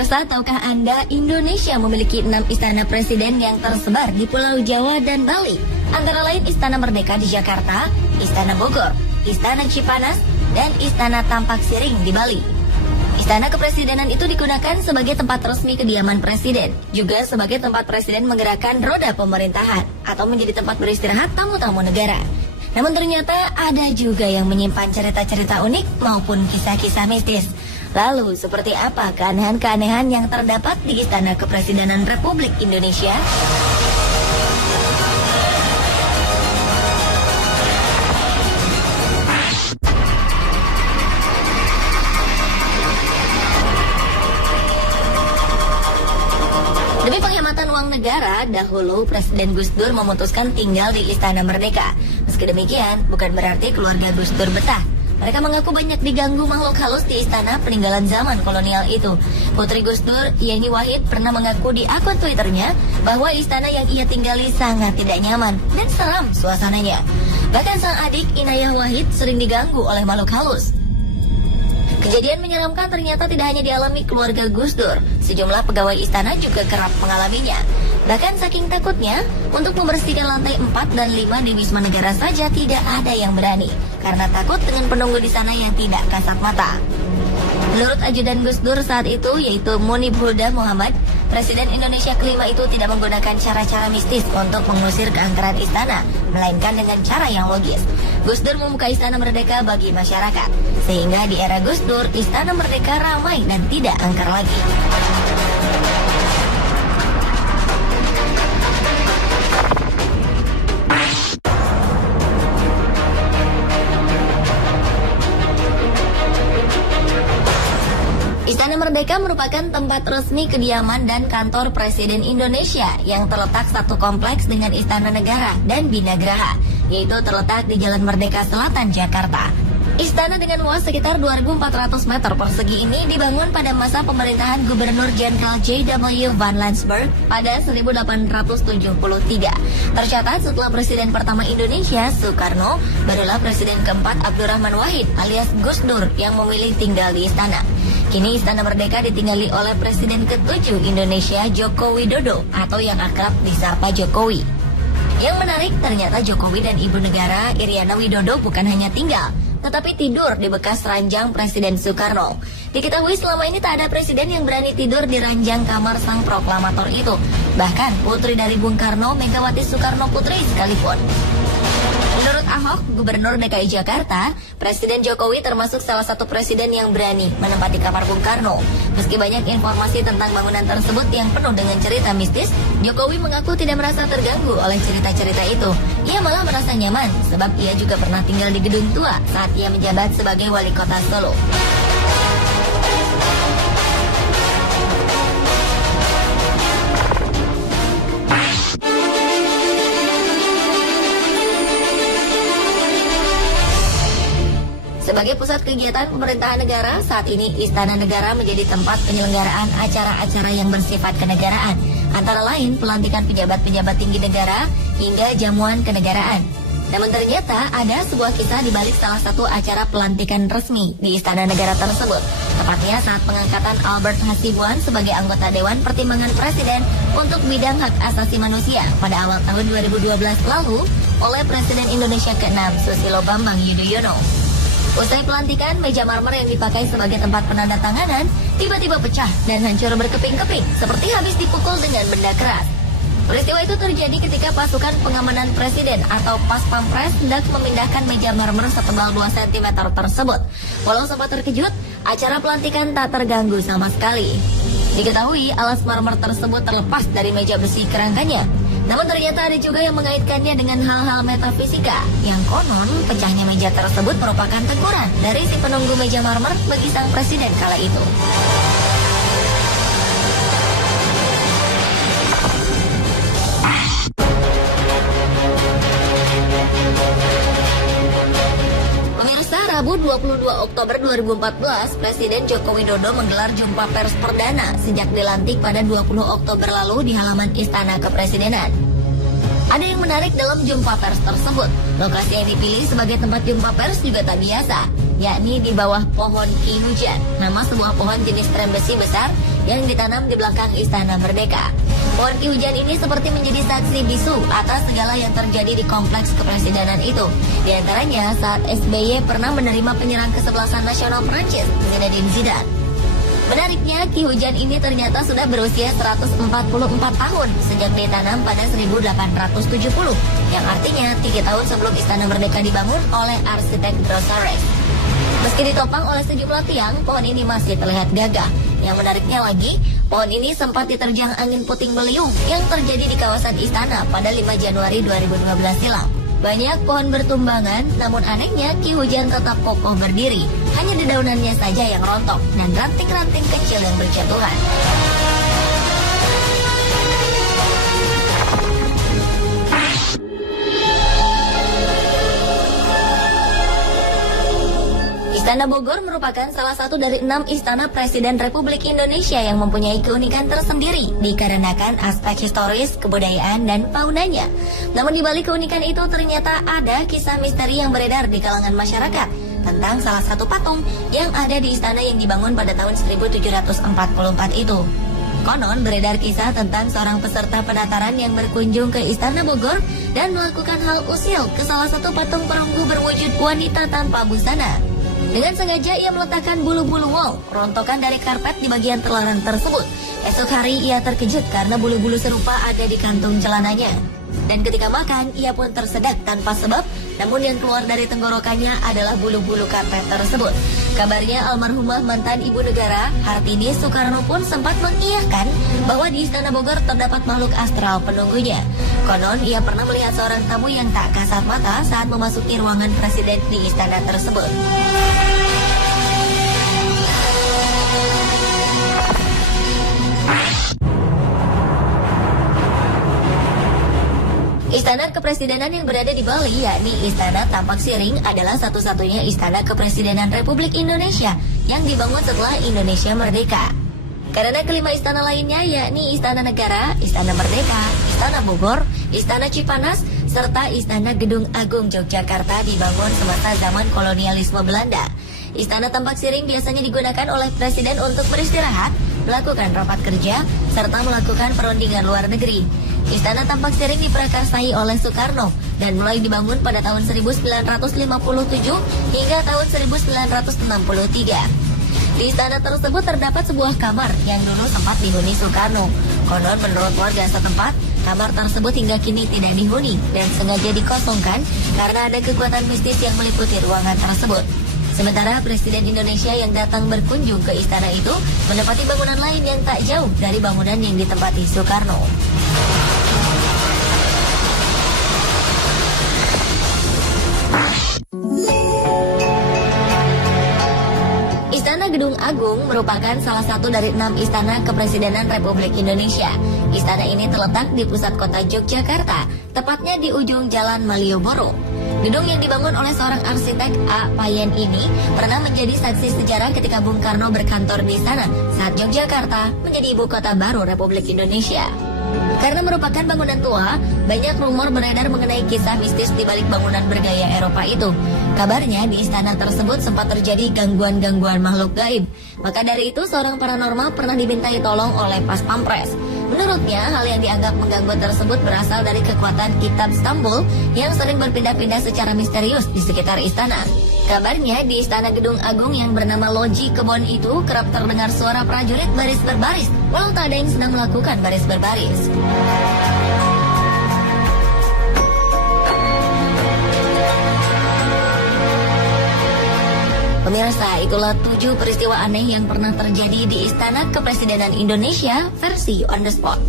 Pemirsa, tahukah Anda Indonesia memiliki 6 istana presiden yang tersebar di Pulau Jawa dan Bali? Antara lain Istana Merdeka di Jakarta, Istana Bogor, Istana Cipanas, dan Istana Tampak Siring di Bali. Istana kepresidenan itu digunakan sebagai tempat resmi kediaman presiden, juga sebagai tempat presiden menggerakkan roda pemerintahan, atau menjadi tempat beristirahat tamu-tamu negara. Namun ternyata ada juga yang menyimpan cerita-cerita unik maupun kisah-kisah mistis. Lalu, seperti apa keanehan-keanehan yang terdapat di Istana Kepresidenan Republik Indonesia? Demi penghematan uang negara, dahulu Presiden Gus Dur memutuskan tinggal di Istana Merdeka. Meski demikian, bukan berarti keluarga Gus Dur betah. Mereka mengaku banyak diganggu makhluk halus di istana peninggalan zaman kolonial itu. Putri Gus Dur, Yeni Wahid, pernah mengaku di akun Twitternya bahwa istana yang ia tinggali sangat tidak nyaman dan seram suasananya. Bahkan sang adik Inayah Wahid sering diganggu oleh makhluk halus. Kejadian menyeramkan ternyata tidak hanya dialami keluarga Gus Dur. Sejumlah pegawai istana juga kerap mengalaminya. Bahkan saking takutnya, untuk membersihkan lantai 4 dan 5 di Wisma Negara saja tidak ada yang berani. Karena takut dengan penunggu di sana yang tidak kasat mata. Menurut ajudan Gus Dur saat itu, yaitu Munib Huda Muhammad, Presiden Indonesia kelima itu tidak menggunakan cara-cara mistis untuk mengusir keangkeran istana, melainkan dengan cara yang logis. Gus Dur membuka Istana Merdeka bagi masyarakat, sehingga di era Gus Dur, Istana Merdeka ramai dan tidak angker lagi. Istana Merdeka merupakan tempat resmi kediaman dan kantor Presiden Indonesia yang terletak satu kompleks dengan Istana Negara dan Bina Geraha, yaitu terletak di Jalan Merdeka Selatan, Jakarta. Istana dengan luas sekitar 2.400 meter persegi ini dibangun pada masa pemerintahan Gubernur Jenderal J.W. Van Lansberg pada 1873. Tercatat setelah Presiden pertama Indonesia, Soekarno, barulah Presiden keempat Abdurrahman Wahid alias Gus Dur yang memilih tinggal di istana. Kini Istana Merdeka ditinggali oleh Presiden ke-7 Indonesia, Joko Widodo, atau yang akrab disapa Jokowi. Yang menarik, ternyata Jokowi dan Ibu Negara Iriana Widodo bukan hanya tinggal, tetapi tidur di bekas ranjang Presiden Soekarno. Diketahui selama ini tak ada presiden yang berani tidur di ranjang kamar sang proklamator itu. Bahkan putri dari Bung Karno, Megawati Soekarno Putri sekalipun. Menurut Ahok, Gubernur DKI Jakarta, Presiden Jokowi termasuk salah satu presiden yang berani menempati kamar Bung Karno. Meski banyak informasi tentang bangunan tersebut yang penuh dengan cerita mistis, Jokowi mengaku tidak merasa terganggu oleh cerita-cerita itu. Ia malah merasa nyaman, sebab ia juga pernah tinggal di gedung tua saat ia menjabat sebagai wali kota Solo. Sebagai pusat kegiatan pemerintahan negara, saat ini Istana Negara menjadi tempat penyelenggaraan acara-acara yang bersifat kenegaraan, antara lain pelantikan pejabat-pejabat tinggi negara hingga jamuan kenegaraan. Namun ternyata ada sebuah kisah di balik salah satu acara pelantikan resmi di Istana Negara tersebut, tepatnya saat pengangkatan Albert Hasibuan sebagai anggota Dewan Pertimbangan Presiden untuk bidang hak asasi manusia pada awal tahun 2012 lalu oleh Presiden Indonesia ke-6 Susilo Bambang Yudhoyono. Usai pelantikan, meja marmer yang dipakai sebagai tempat penandatanganan tiba-tiba pecah dan hancur berkeping-keping seperti habis dipukul dengan benda keras. Peristiwa itu terjadi ketika pasukan pengamanan presiden atau Pas Pampres hendak memindahkan meja marmer setebal 2 cm tersebut. Walau sempat terkejut, acara pelantikan tak terganggu sama sekali. Diketahui alas marmer tersebut terlepas dari meja besi kerangkanya. Namun ternyata ada juga yang mengaitkannya dengan hal-hal metafisika, yang konon pecahnya meja tersebut merupakan teguran dari si penunggu meja marmer bagi sang presiden kala itu. Pemirsa, Rabu 22 Oktober 2014, Presiden Joko Widodo menggelar jumpa pers perdana sejak dilantik pada 20 Oktober lalu di halaman Istana Kepresidenan. Ada yang menarik dalam jumpa pers tersebut. Lokasi yang dipilih sebagai tempat jumpa pers juga tak biasa. yakni di bawah pohon Ki Hujan, nama sebuah pohon jenis trem besi besar yang ditanam di belakang Istana Merdeka. Pohon Ki Hujan ini seperti menjadi saksi bisu atas segala yang terjadi di kompleks kepresidenan itu. Di antaranya saat SBY pernah menerima penyerang kesebelasan nasional Prancis, Zinedine Zidane. Menariknya, Ki Hujan ini ternyata sudah berusia 144 tahun sejak ditanam pada 1870, yang artinya 3 tahun sebelum Istana Merdeka dibangun oleh arsitek Drossares. Meski ditopang oleh sejumlah tiang, pohon ini masih terlihat gagah. Yang menariknya lagi, pohon ini sempat diterjang angin puting beliung yang terjadi di kawasan istana pada 5 Januari 2012 silam. Banyak pohon bertumbangan, namun anehnya Ki Hujan tetap kokoh berdiri. Hanya dedaunannya saja yang rontok dan ranting-ranting kecil yang berjatuhan. Istana Bogor merupakan salah satu dari 6 istana Presiden Republik Indonesia yang mempunyai keunikan tersendiri dikarenakan aspek historis, kebudayaan, dan faunanya. Namun di balik keunikan itu ternyata ada kisah misteri yang beredar di kalangan masyarakat tentang salah satu patung yang ada di istana yang dibangun pada tahun 1744 itu. Konon beredar kisah tentang seorang peserta pendataran yang berkunjung ke Istana Bogor dan melakukan hal usil ke salah satu patung perunggu berwujud wanita tanpa busana. Dengan sengaja ia meletakkan bulu-bulu wol, rontokan dari karpet di bagian terlarang tersebut. Esok hari ia terkejut karena bulu-bulu serupa ada di kantung celananya. Dan ketika makan, ia pun tersedak tanpa sebab, namun yang keluar dari tenggorokannya adalah bulu-bulu karpet tersebut. Kabarnya almarhumah mantan ibu negara, Hartini Soekarno pun sempat mengiyakan bahwa di Istana Bogor terdapat makhluk astral penunggunya. Konon, ia pernah melihat seorang tamu yang tak kasat mata saat memasuki ruangan presiden di istana tersebut. Istana Kepresidenan yang berada di Bali, yakni Istana Tampak Siring, adalah satu-satunya istana kepresidenan Republik Indonesia yang dibangun setelah Indonesia merdeka. Karena kelima istana lainnya, yakni Istana Negara, Istana Merdeka, Istana Bogor, Istana Cipanas, serta Istana Gedung Agung Yogyakarta dibangun semasa zaman kolonialisme Belanda. Istana Tampak Siring biasanya digunakan oleh presiden untuk beristirahat, melakukan rapat kerja, serta melakukan perundingan luar negeri. Istana Tampak Siring diprakarsai oleh Soekarno dan mulai dibangun pada tahun 1957 hingga tahun 1963. Di istana tersebut terdapat sebuah kamar yang dulu sempat dihuni Soekarno. Konon menurut warga setempat, kamar tersebut hingga kini tidak dihuni dan sengaja dikosongkan karena ada kekuatan mistis yang meliputi ruangan tersebut. Sementara Presiden Indonesia yang datang berkunjung ke istana itu menempati bangunan lain yang tak jauh dari bangunan yang ditempati Soekarno. Istana Gedung Agung merupakan salah satu dari 6 istana kepresidenan Republik Indonesia. Istana ini terletak di pusat kota Yogyakarta, tepatnya di ujung Jalan Malioboro. Gedung yang dibangun oleh seorang arsitek A. Payen ini pernah menjadi saksi sejarah ketika Bung Karno berkantor di sana saat Yogyakarta menjadi ibu kota baru Republik Indonesia. Karena merupakan bangunan tua, banyak rumor beredar mengenai kisah mistis di balik bangunan bergaya Eropa itu. Kabarnya di istana tersebut sempat terjadi gangguan-gangguan makhluk gaib. Maka dari itu seorang paranormal pernah dimintai tolong oleh Pas Pampres. Menurutnya, hal yang dianggap mengganggu tersebut berasal dari kekuatan kitab Stambul yang sering berpindah-pindah secara misterius di sekitar istana. Kabarnya di Istana Gedung Agung yang bernama Loji Kebon itu kerap terdengar suara prajurit baris berbaris, walau tak ada yang sedang melakukan baris berbaris. Pemirsa, itulah 7 peristiwa aneh yang pernah terjadi di Istana Kepresidenan Indonesia versi on the spot.